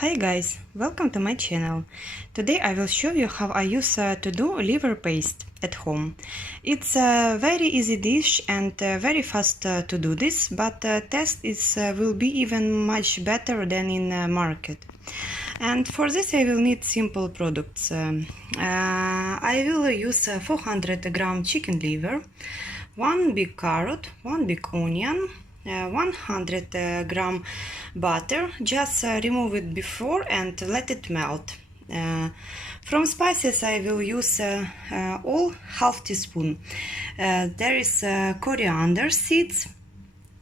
Hi guys, welcome to my channel. Today I will show you how I use to do liver paste at home. It's a very easy dish and very fast to do this, but taste will be even much better than in market. And for this I will need simple products. I will use 400 g chicken liver, 1 big carrot, 1 big onion, 100 g butter. Just remove it before and let it melt. From spices I will use all half teaspoon. There is coriander seeds,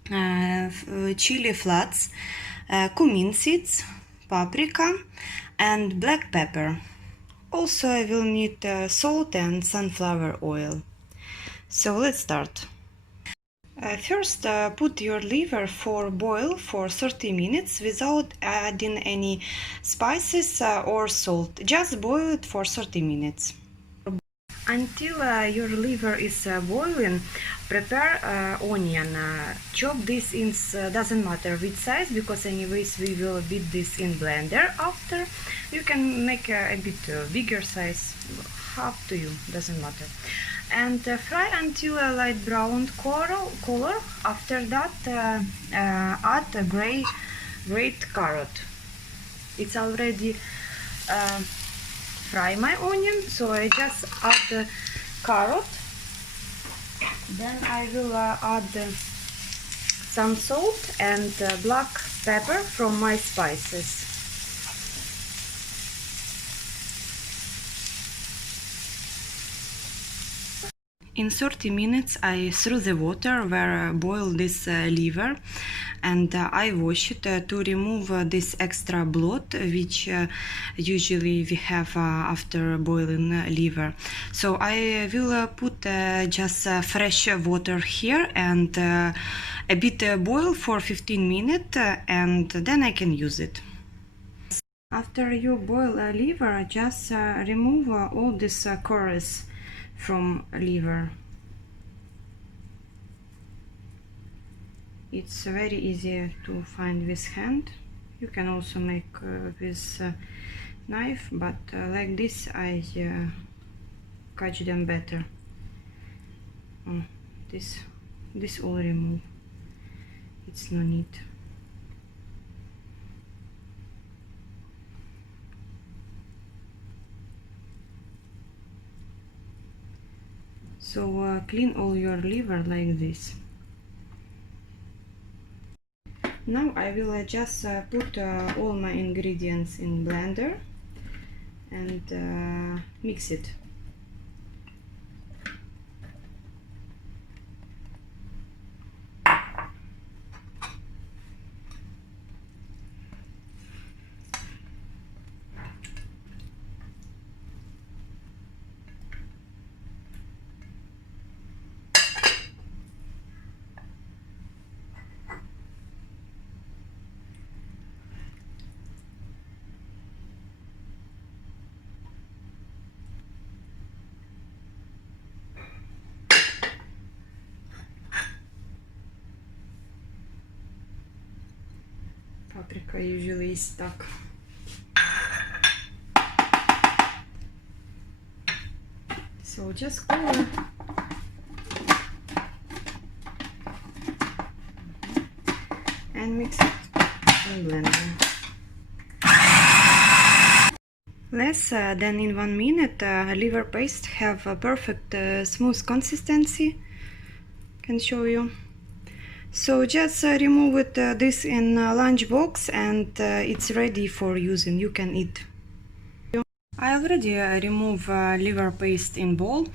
chili flakes, cumin seeds, paprika and black pepper. Also I will need salt and sunflower oil. So let's start. First, put your liver for boil for 30 minutes without adding any spices or salt. Just boil it for 30 minutes. Until your liver is boiling, prepare onion. Chop this in, doesn't matter which size, because anyways we will beat this in blender after. You can make a bit bigger size, up to you, doesn't matter. And fry until a light brown color. After that add a grated carrot. It's already fry my onion, so I just add the carrot. Then I will add some salt and black pepper from my spices. In 30 minutes I threw the water where I boiled this liver, and I wash it to remove this extra blood which usually we have after boiling liver. So I will put just fresh water here and a bit boil for 15 minutes, and then I can use it. After you boil a liver, just remove all this cores from liver. It's very easy to find with hand. You can also make with knife, but like this I catch them better. This all remove. It's no need. So clean all your liver like this. Now I will just put all my ingredients in blender and mix it. Paprika usually is stuck. So just cover. And mix it in blender. Less than in 1 minute, liver paste have a perfect smooth consistency. Can show you. So just remove it this in a lunch box, and it's ready for using. You can eat. I already remove liver paste in bowl.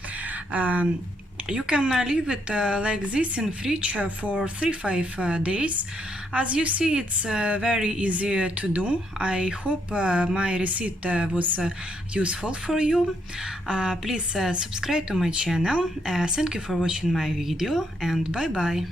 You can leave it like this in fridge for 3-5 days. As you see, it's very easy to do. I hope my recipe was useful for you. Please subscribe to my channel. Thank you for watching my video, and bye bye.